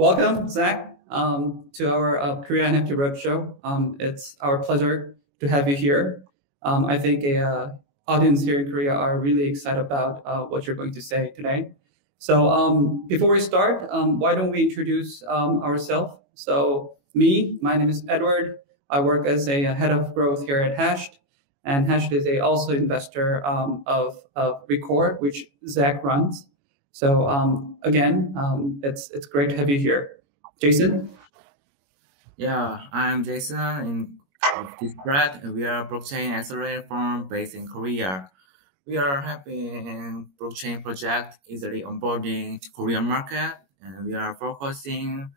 Welcome, Zach, to our Korea NFT Roadshow. It's our pleasure to have you here. I think audience here in Korea are really excited about what you're going to say today. So before we start, why don't we introduce ourselves? So my name is Edward. I work as a head of growth here at Hashed, and Hashed is also investor of Recur, which Zach runs. So again, it's great to have you here. Jason? Yeah, I'm Jason of DeSpread. We are a blockchain accelerator firm based in Korea. We are helping blockchain project easily onboarding to Korean market, and we are focusing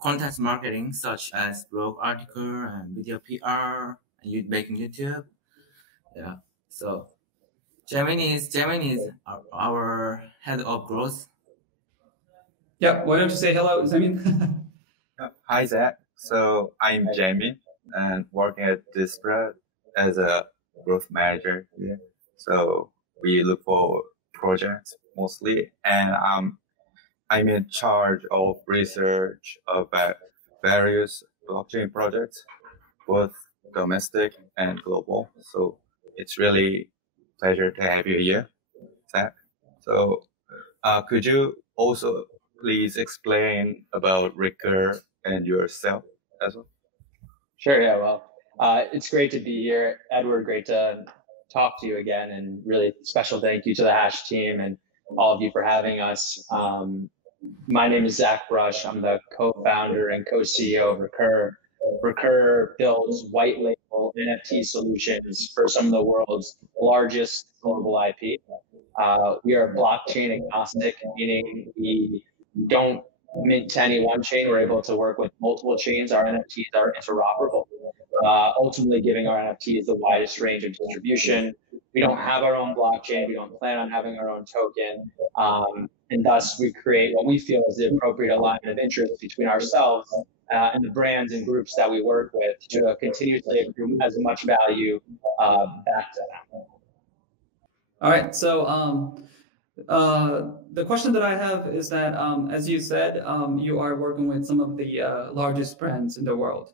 content marketing such as blog article and video PR and making YouTube. Yeah. So Jamin is our head of growth. Yeah, why don't you say hello, Jamin? Hi, Zach. So I'm Jamin and working at DeSpread as a growth manager here. So we look for projects mostly, and I'm in charge of research about various blockchain projects, both domestic and global. So it's really a pleasure to have you here, Zach. So could you also please explain about Recur and yourself as well? Sure, yeah, well, it's great to be here. Edward, great to talk to you again, and really special thank you to the Hash team and all of you for having us. My name is Zach Brush. I'm the co-founder and co-CEO of Recur. Recur builds white label NFT solutions for some of the world's largest global IP. We are blockchain agnostic, meaning we don't mint to any one chain. We're able to work with multiple chains. Our NFTs are interoperable, ultimately giving our NFTs the widest range of distribution. We don't have our own blockchain. We don't plan on having our own token. And thus we create what we feel is the appropriate alignment of interest between ourselves and the brands and groups that we work with to continuously accrue as much value back to them. All right, so the question that I have is that, as you said, you are working with some of the largest brands in the world.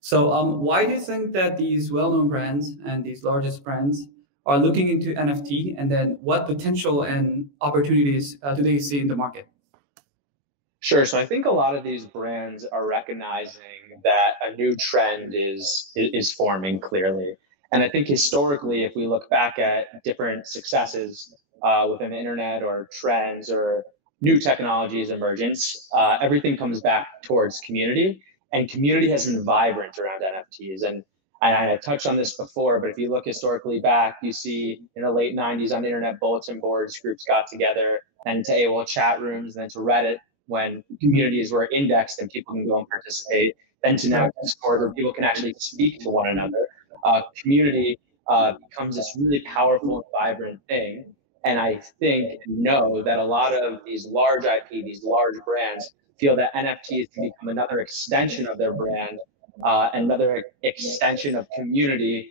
So why do you think that these well-known brands and these largest brands are looking into NFT, and then what potential and opportunities do they see in the market? Sure. So I think a lot of these brands are recognizing that a new trend is forming clearly. And I think historically, if we look back at different successes within the internet or trends or new technologies emergence, everything comes back towards community, and community has been vibrant around NFTs. And I touched on this before, but if you look historically back, you see in the late 90s on internet bulletin boards, groups got together, and to AOL chat rooms, then to Reddit when communities were indexed and people can go and participate, then to now Discord where people can actually speak to one another. Community becomes this really powerful and vibrant thing. And I think and know that a lot of these large IP, these large brands feel that NFTs can become another extension of their brand, another extension of community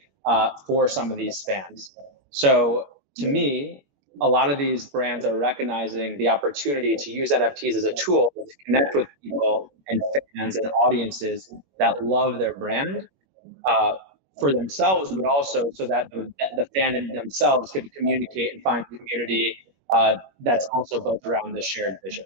for some of these fans. So to me, a lot of these brands are recognizing the opportunity to use NFTs as a tool to connect with people and fans and audiences that love their brand for themselves, but also so that the fan themselves could communicate and find community that's also built around the shared vision.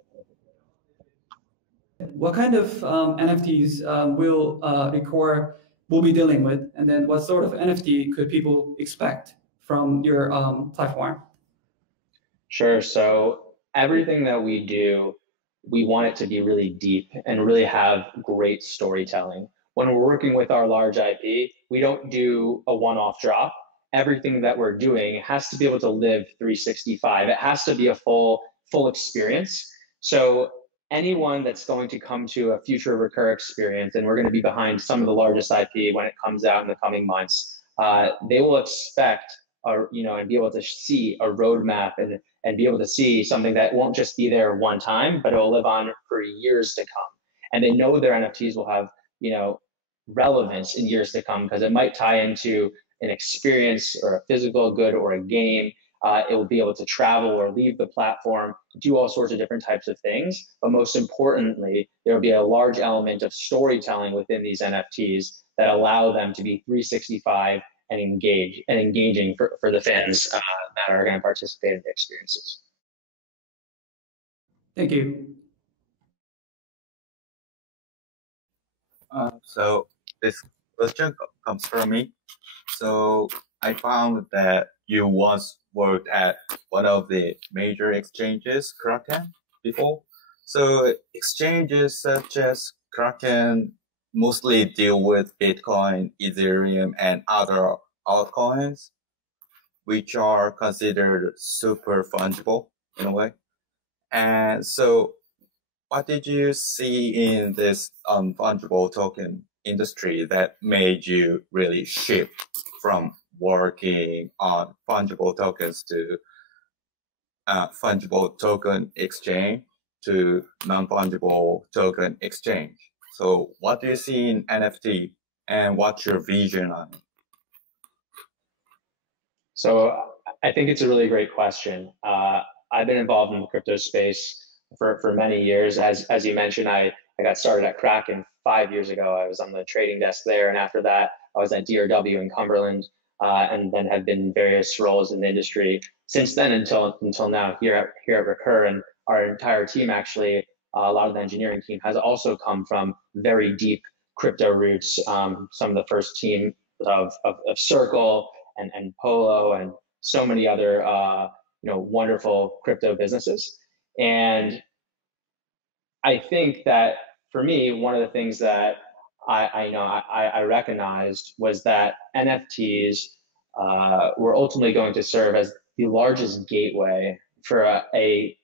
What kind of NFTs will Recur will be dealing with, and then what sort of NFT could people expect from your platform? Sure. So everything that we do, we want it to be really deep and really have great storytelling. When we're working with our large IP, we don't do a one-off drop. Everything that we're doing has to be able to live 365. It has to be a full experience. So anyone that's going to come to a future Recur experience, and we're going to be behind some of the largest IP when it comes out in the coming months, they will expect, and be able to see a roadmap and be able to see something that won't just be there one time, but it will live on for years to come. And they know their NFTs will have, relevance in years to come because it might tie into an experience or a physical good or a game It will be able to travel or leave the platform, do all sorts of different types of things. But most importantly, there will be a large element of storytelling within these NFTs that allow them to be 365 and engaging for the fans that are going to participate in the experiences. Thank you. So this question comes from me. So I found that you once worked at one of the major exchanges, Kraken, before. So exchanges such as Kraken mostly deal with Bitcoin, Ethereum, and other altcoins, which are considered super fungible in a way. And so what did you see in this fungible token industry that made you really shift from working on fungible tokens to fungible token exchange to non-fungible token exchange? So what do you see in NFT and what's your vision on it? So I think it's a really great question. I've been involved in the crypto space for many years. As you mentioned, I got started at Kraken 5 years ago. I was on the trading desk there, and after that, I was at DRW in Cumberland, and then have been in various roles in the industry since then until now here at Recur. And our entire team, actually, a lot of the engineering team has also come from very deep crypto roots. Some of the first team of Circle and Polo and so many other wonderful crypto businesses. And I think that for me, one of the things that I recognized was that NFTs were ultimately going to serve as the largest gateway for a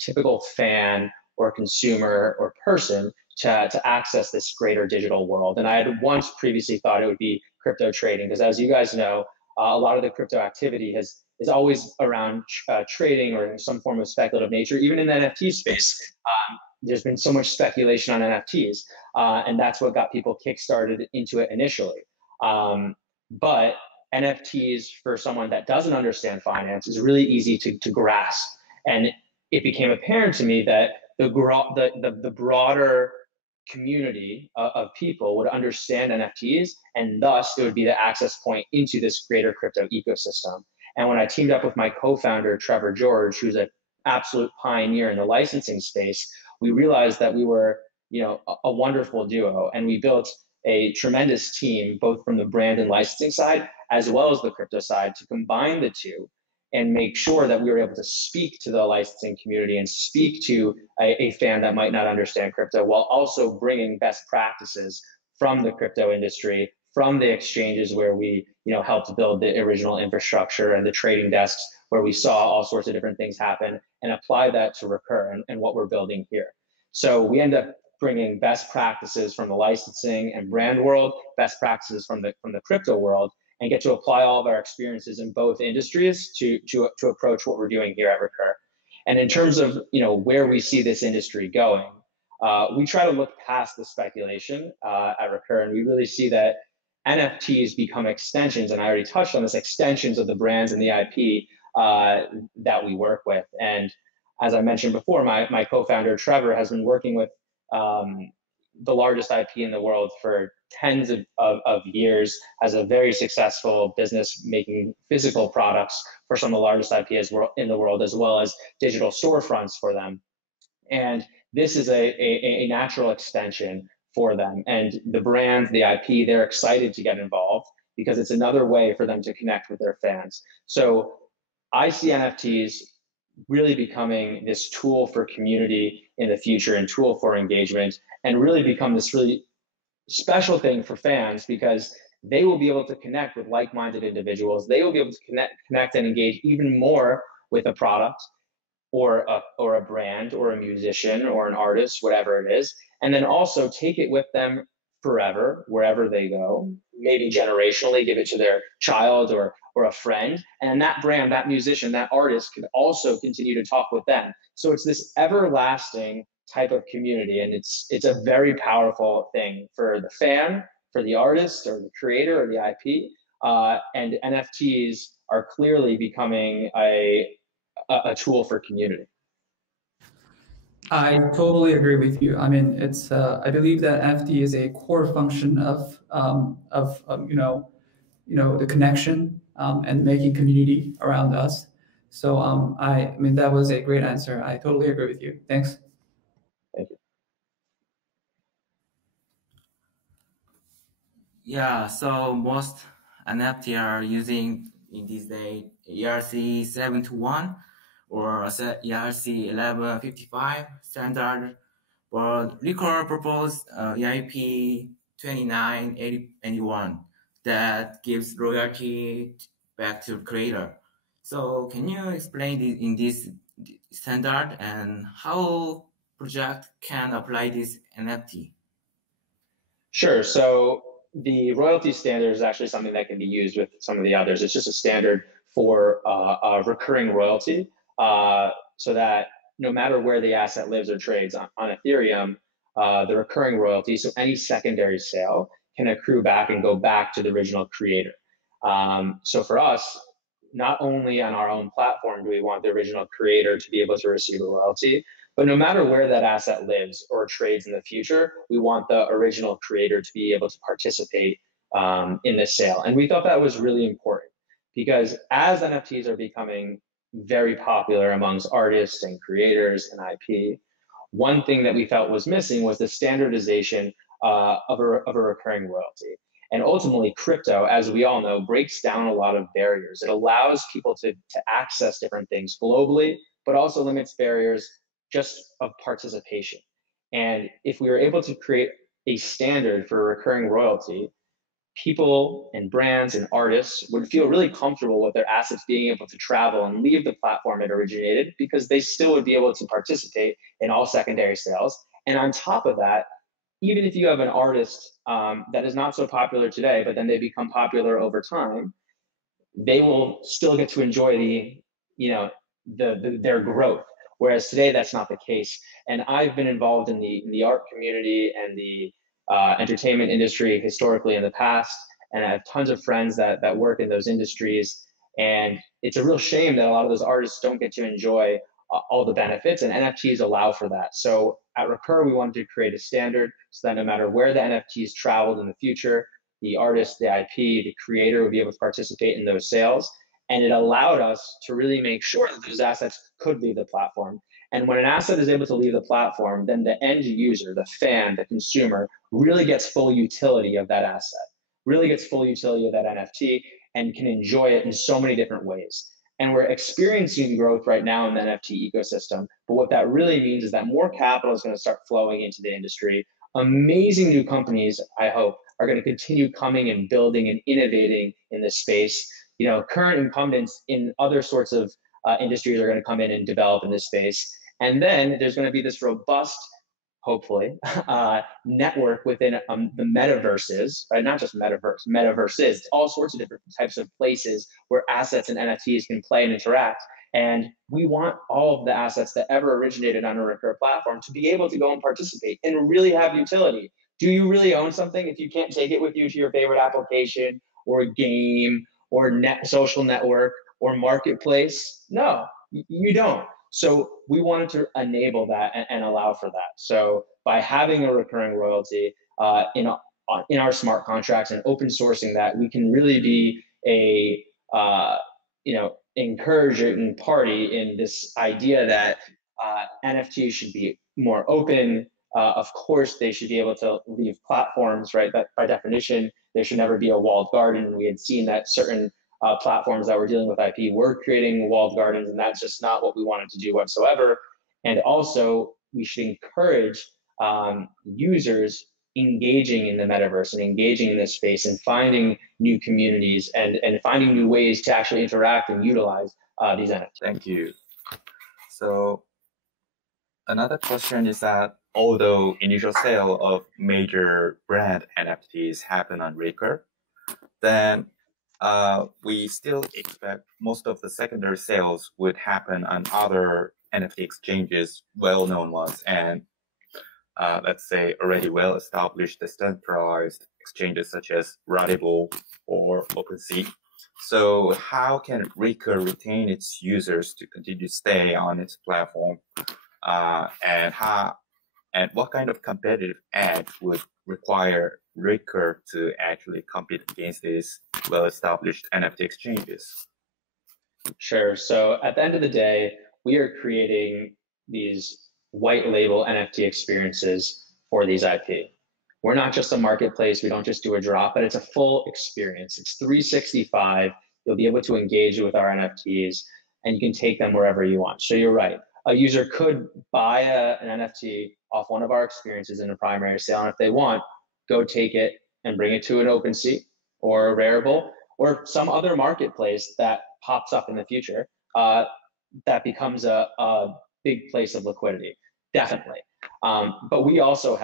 typical fan or consumer or person to access this greater digital world. And I had once previously thought it would be crypto trading, because as you guys know, a lot of the crypto activity is always around trading or in some form of speculative nature. Even in the NFT space, there's been so much speculation on NFTs, and that's what got people kickstarted into it initially. But NFTs, for someone that doesn't understand finance, is really easy to grasp. And it became apparent to me that the broader community of people would understand NFTs, and thus it would be the access point into this greater crypto ecosystem. And when I teamed up with my co-founder, Trevor George, who's an absolute pioneer in the licensing space, we realized that we were, a wonderful duo, and we built a tremendous team, both from the brand and licensing side, as well as the crypto side, to combine the two and make sure that we were able to speak to the licensing community and speak to a fan that might not understand crypto, while also bringing best practices from the crypto industry, from the exchanges where we helped build the original infrastructure, and the trading desks where we saw all sorts of different things happen, and apply that to Recur and what we're building here. So we end up bringing best practices from the licensing and brand world, best practices from the crypto world, and get to apply all of our experiences in both industries to approach what we're doing here at Recur. And in terms of where we see this industry going, we try to look past the speculation at Recur, and we really see that NFTs become extensions, and I already touched on this, extensions of the brands and the IP that we work with. And as I mentioned before, my co-founder Trevor has been working with the largest IP in the world for tens of years, has a very successful business making physical products for some of the largest IPs in the world, as well as digital storefronts for them. And this is a natural extension for them. And the brands, the IP, they're excited to get involved because it's another way for them to connect with their fans. So I see NFTs really becoming this tool for community in the future and tool for engagement, and really become this really special thing for fans, because they will be able to connect with like-minded individuals. They will be able to connect and engage even more with a product or a brand or a musician or an artist, whatever it is, and then also take it with them forever, wherever they go, maybe generationally, give it to their child or a friend. And that brand, that musician, that artist could also continue to talk with them. So it's this everlasting type of community, and it's a very powerful thing for the fan, for the artist or the creator or the IP. And NFTs are clearly becoming a tool for community. I totally agree with you. I mean, it's I believe that NFT is a core function of the connection and making community around us. So I mean that was a great answer. I totally agree with you. Thanks. Thank you. Yeah, so most NFT are using in these days ERC 721 or ERC 1155 standard, but Recur proposed EIP 2981 that gives royalty back to the creator. So can you explain in this standard and how project can apply this NFT? Sure. So the royalty standard is actually something that can be used with some of the others. It's just a standard for a recurring royalty, so that no matter where the asset lives or trades on Ethereum, the recurring royalty, so any secondary sale, can accrue back and go back to the original creator. So for us, not only on our own platform do we want the original creator to be able to receive a royalty, but no matter where that asset lives or trades in the future, we want the original creator to be able to participate in this sale. And we thought that was really important because as NFTs are becoming very popular amongst artists and creators and IP, one thing that we felt was missing was the standardization of a recurring royalty. And ultimately, crypto, as we all know, breaks down a lot of barriers. It allows people to access different things globally, but also limits barriers just of participation. And if we were able to create a standard for recurring royalty, people and brands and artists would feel really comfortable with their assets being able to travel and leave the platform it originated because they still would be able to participate in all secondary sales. And on top of that, even if you have an artist that is not so popular today, but then they become popular over time, they will still get to enjoy their growth. Whereas today, that's not the case. And I've been involved in the art community and the entertainment industry historically in the past, and I have tons of friends that work in those industries. And it's a real shame that a lot of those artists don't get to enjoy all the benefits, and NFTs allow for that. So at Recur, we wanted to create a standard so that no matter where the NFTs traveled in the future, the artist, the IP, the creator would be able to participate in those sales. And it allowed us to really make sure that those assets could leave the platform. And when an asset is able to leave the platform, then the end user, the fan, the consumer, really gets full utility of that asset, really gets full utility of that NFT, and can enjoy it in so many different ways. And we're experiencing growth right now in the NFT ecosystem. But what that really means is that more capital is going to start flowing into the industry. Amazing new companies, I hope, are going to continue coming and building and innovating in this space. Current incumbents in other sorts of industries are going to come in and develop in this space. And then there's going to be this robust, hopefully, network within the metaverses, right? Not just metaverses, all sorts of different types of places where assets and NFTs can play and interact. And we want all of the assets that ever originated on a Recur platform to be able to go and participate and really have utility. Do you really own something if you can't take it with you to your favorite application or game or social network or marketplace? No, you don't. So we wanted to enable that and allow for that. So by having a recurring royalty in our smart contracts and open sourcing that, we can really be a encouraging party in this idea that NFTs should be more open. Of course, they should be able to leave platforms, right? That by definition, there should never be a walled garden. We had seen that certain platforms that were dealing with IP were creating walled gardens, and that's just not what we wanted to do whatsoever. And also, we should encourage users engaging in the metaverse and engaging in this space and finding new communities and finding new ways to actually interact and utilize these NFTs. Thank you. So another question is that although initial sale of major brand NFTs happen on Recur, then we still expect most of the secondary sales would happen on other NFT exchanges, well-known ones, and let's say already well-established decentralized exchanges such as Rarible or OpenSea. So how can Recur retain its users to continue to stay on its platform? And what kind of competitive edge would require Recur to actually compete against these well-established NFT exchanges? Sure. So at the end of the day, we are creating these white label NFT experiences for these IP. We're not just a marketplace. We don't just do a drop, but it's a full experience. It's 365. You'll be able to engage with our NFTs and you can take them wherever you want. So you're right. A user could buy an NFT off one of our experiences in a primary sale. And if they want, go take it and bring it to an OpenSea or a Rarible or some other marketplace that pops up in the future, that becomes a big place of liquidity, definitely. But we also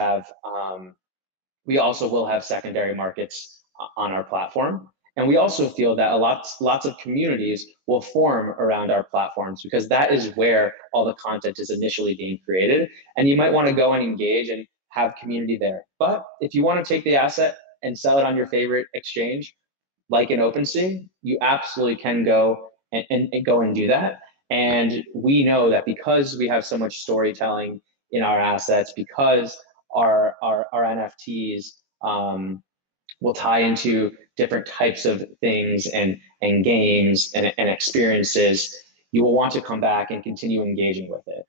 will have secondary markets on our platform. And we also feel that lots of communities will form around our platforms because that is where all the content is initially being created. And you might want to go and engage and have community there. But if you want to take the asset and sell it on your favorite exchange, like an OpenSea, you absolutely can go and go and do that. And we know that because we have so much storytelling in our assets, because our NFTs will tie into different types of things and games and experiences, you will want to come back and continue engaging with it.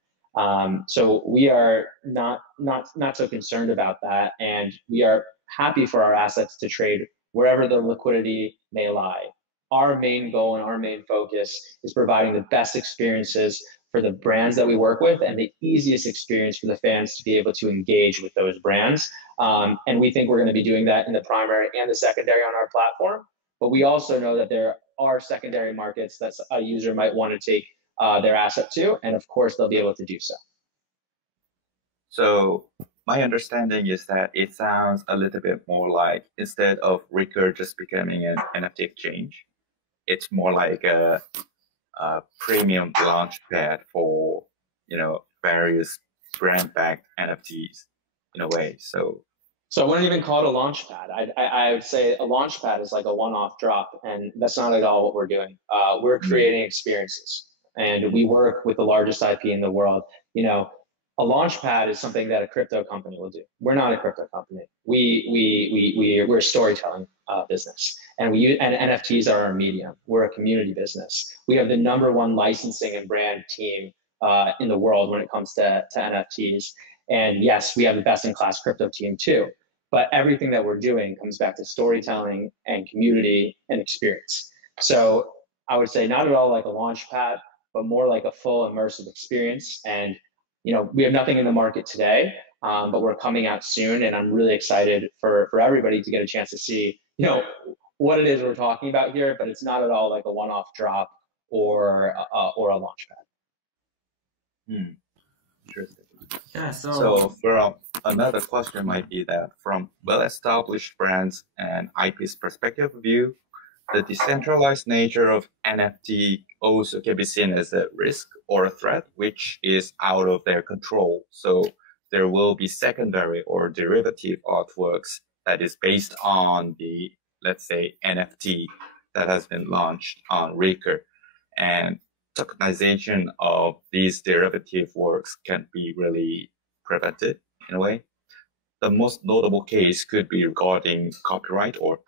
So we are not so concerned about that, and we are happy for our assets to trade wherever the liquidity may lie. Our main goal and our main focus is providing the best experiences for the brands that we work with and the easiest experience for the fans to be able to engage with those brands. And we think we're going to be doing that in the primary and the secondary on our platform. But we also know that there are secondary markets that a user might want to take their asset to, and of course they'll be able to do so. So my understanding is that it sounds a little bit more like instead of Recur just becoming an NFT exchange, it's more like a premium launch pad for various brand-backed NFTs in a way. So I wouldn't even call it a launch pad. I would say a launch pad is like a one-off drop, and that's not at all what we're doing. We're creating experiences, and we work with the largest IP in the world. A launch pad is something that a crypto company will do. We're not a crypto company. We're a storytelling business, and NFTs are our medium. We're a community business. We have the #1 licensing and brand team in the world when it comes to NFTs. And yes, we have the best-in-class crypto team too. But everything that we're doing comes back to storytelling and community and experience. So I would say not at all like a launch pad, but more like a full immersive experience. And we have nothing in the market today, but we're coming out soon, and I'm really excited for everybody to get a chance to see, what it is we're talking about here. But it's not at all like a one-off drop or a launch pad. Interesting. Yeah. So from another question might be that from well-established brands and IP's perspective view, the decentralized nature of NFT also can be seen as a risk or a threat, which is out of their control. So there will be secondary or derivative artworks that is based on the, let's say, NFT that has been launched on Recur. And tokenization of these derivative works can be really prevented in a way. The most notable case could be regarding copyright or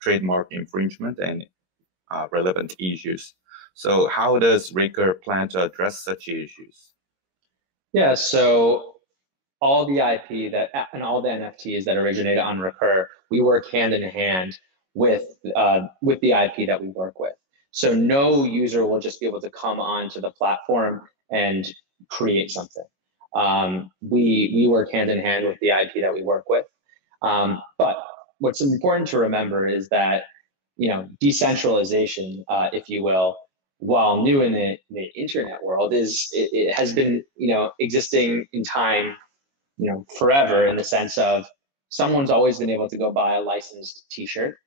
trademark infringement and relevant issues. So how does Recur plan to address such issues? Yeah, so all the IP and all the NFTs that originated on Recur, we work hand in hand with the IP that we work with. So no user will just be able to come onto the platform and create something. We work hand in hand with the IP that we work with. But what's important to remember is that decentralization, if you will, while new in the internet world, it has been existing in time forever, in the sense of someone's always been able to go buy a licensed T-shirt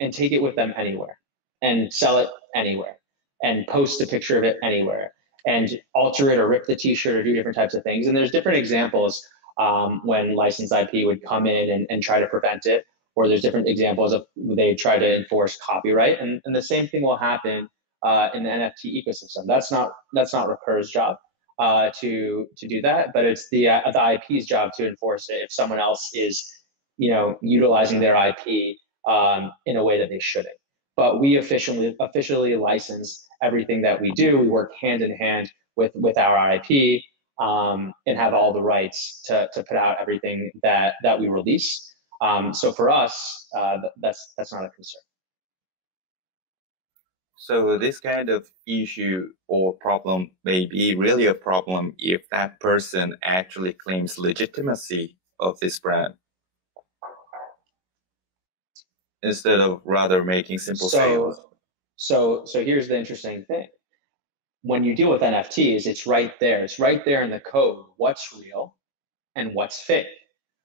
and take it with them anywhere and sell it anywhere and post a picture of it anywhere and alter it or rip the T-shirt or do different types of things. And there's different examples when licensed IP would come in and try to prevent it, or there's different examples of they try to enforce copyright, and the same thing will happen in the NFT ecosystem. That's not Recur's job to do that, but it's the IP's job to enforce it if someone else is, utilizing their IP in a way that they shouldn't. But we officially license everything that we do. We work hand in hand with our IP and have all the rights to put out everything that we release. So for us, that's not a concern. So this kind of issue or problem may be really a problem if that person actually claims legitimacy of this brand, instead of rather making simple sales. So here's the interesting thing. When you deal with NFTs, it's right there. It's right there in the code, what's real and what's fake,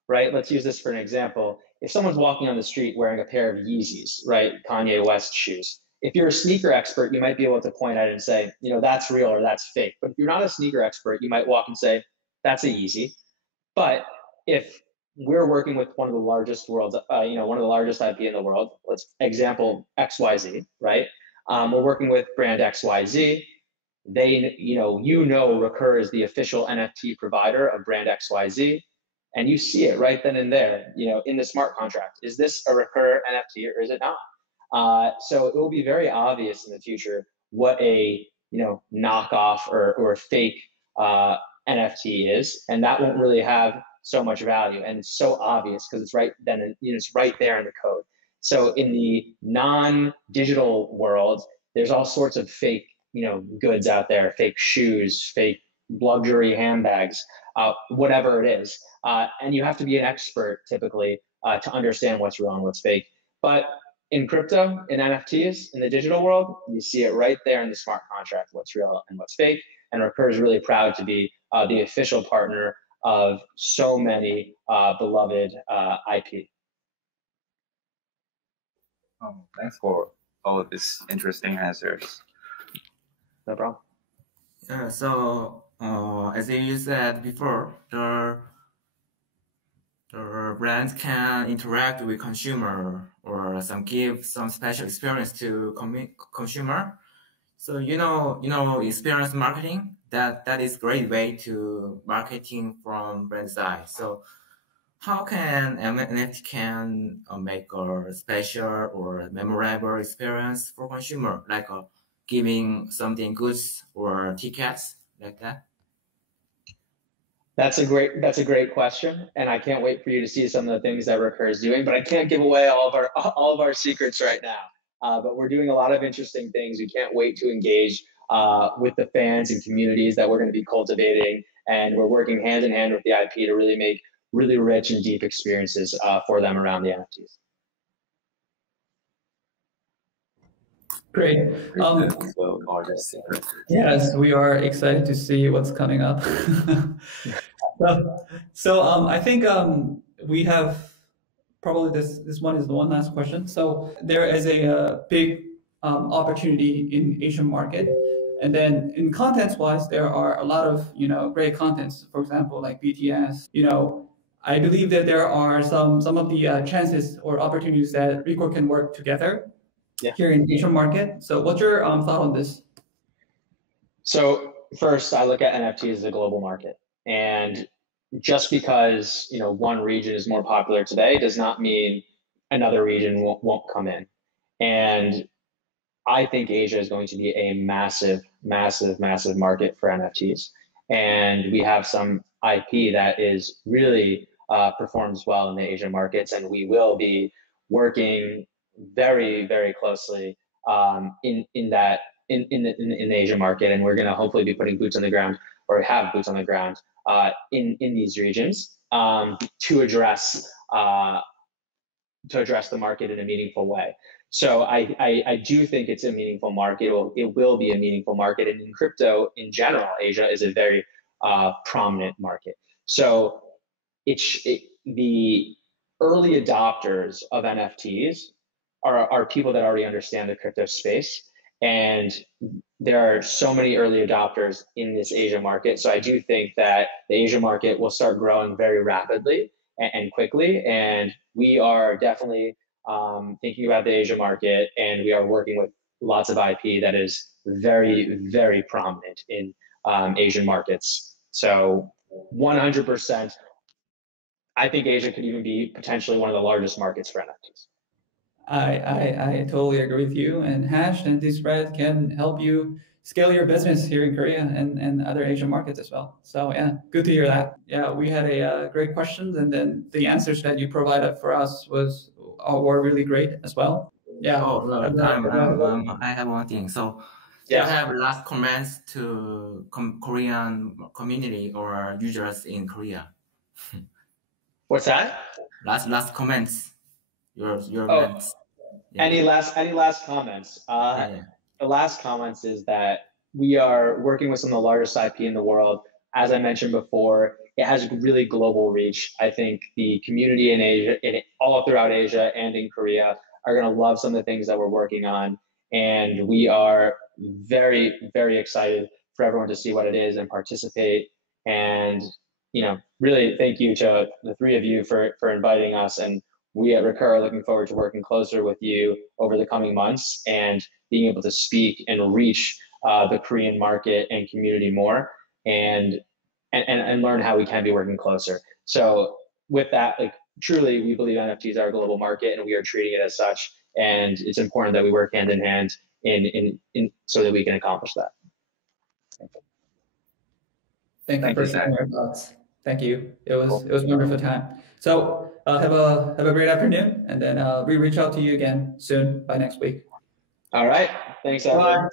right? Let's use this for an example. If someone's walking on the street wearing a pair of Yeezys, right, Kanye West shoes, if you're a sneaker expert, you might be able to point at it and say, that's real or that's fake. But if you're not a sneaker expert, you might walk and say, that's a Yeezy. But if we're working with one of the largest one of the largest IP in the world, let's example XYZ, right? We're working with brand XYZ. They, Recur is the official NFT provider of brand XYZ. And you see it right then and there, in the smart contract. Is this a Recur NFT or is it not? So it will be very obvious in the future what a knockoff or fake NFT is, and that won't really have so much value. And it's so obvious because it's right then, it's right there in the code. So in the non-digital world, there's all sorts of fake goods out there, fake shoes, fake luxury handbags, whatever it is, and you have to be an expert typically to understand what's real and what's fake. But in crypto, in NFTs, in the digital world, you see it right there in the smart contract, what's real and what's fake. And Recur is really proud to be the official partner of so many beloved IP. Oh, thanks for all of these interesting answers. No problem. So, as you said before, the brands can interact with consumer or give some special experience to consumer. So experience marketing, that is great way to marketing from brand side. So how can NFT can make a special or memorable experience for consumer, like giving something goods or tickets like that? That's a great question, and I can't wait for you to see some of the things that Recur is doing. But I can't give away all of our secrets right now. But we're doing a lot of interesting things. We can't wait to engage with the fans and communities that we're going to be cultivating, and we're working hand in hand with the IP to really make really rich and deep experiences for them around the NFTs. Great. Yes, we are excited to see what's coming up. So I think we have probably this one is the one last question. So there is a big opportunity in Asian market, and then in contents wise, there are a lot of great contents. For example, like BTS. I believe that there are some of the chances or opportunities that Recur can work together here in Asian market. So what's your thought on this? So first, I look at NFTs as a global market, and just because one region is more popular today does not mean another region won't come in. And I think Asia is going to be a massive, massive, massive market for NFTs. And we have some IP that is really performs well in the Asian markets, and we will be working very, very closely in the Asian market, and we're going to hopefully be putting boots on the ground or have boots on the ground in these regions to address the market in a meaningful way. So I do think it's a meaningful market. It will be a meaningful market, and in crypto in general, Asia is a very prominent market. So the early adopters of NFTs are people that already understand the crypto space, and there are so many early adopters in this Asia market. So I do think that the Asia market will start growing very rapidly and quickly, and we are definitely thinking about the Asia market, and we are working with lots of IP that is very, very prominent in Asian markets. So 100%, I think Asia could even be potentially one of the largest markets for NFTs. I totally agree with you. And Hash and DeSpread can help you scale your business here in Korea and other Asian markets as well. So yeah, good to hear that. Yeah, we had a great questions, and then the answers that you provided for us were really great as well. Yeah. I have one thing. So Yeah. you have last comments to Korean community or users in Korea. What's that? Last comments. Your comments. Yeah. Any last comments? The last comments is that we are working with some of the largest IP in the world. As I mentioned before, it has really global reach. I think the community in Asia, all throughout Asia and in Korea, are going to love some of the things that we're working on. And we are very, very excited for everyone to see what it is and participate. And, really thank you to the three of you for inviting us. And we at Recur are looking forward to working closer with you over the coming months and being able to speak and reach the Korean market and community more, and learn how we can be working closer. So with that, truly, we believe NFTs are a global market, and we are treating it as such. And it's important that we work hand in hand so that we can accomplish that. Thank you for sharing your thoughts. Thank you. It was a wonderful time. So have a great afternoon, and then we reach out to you again soon by next week. All right. Thanks, everyone.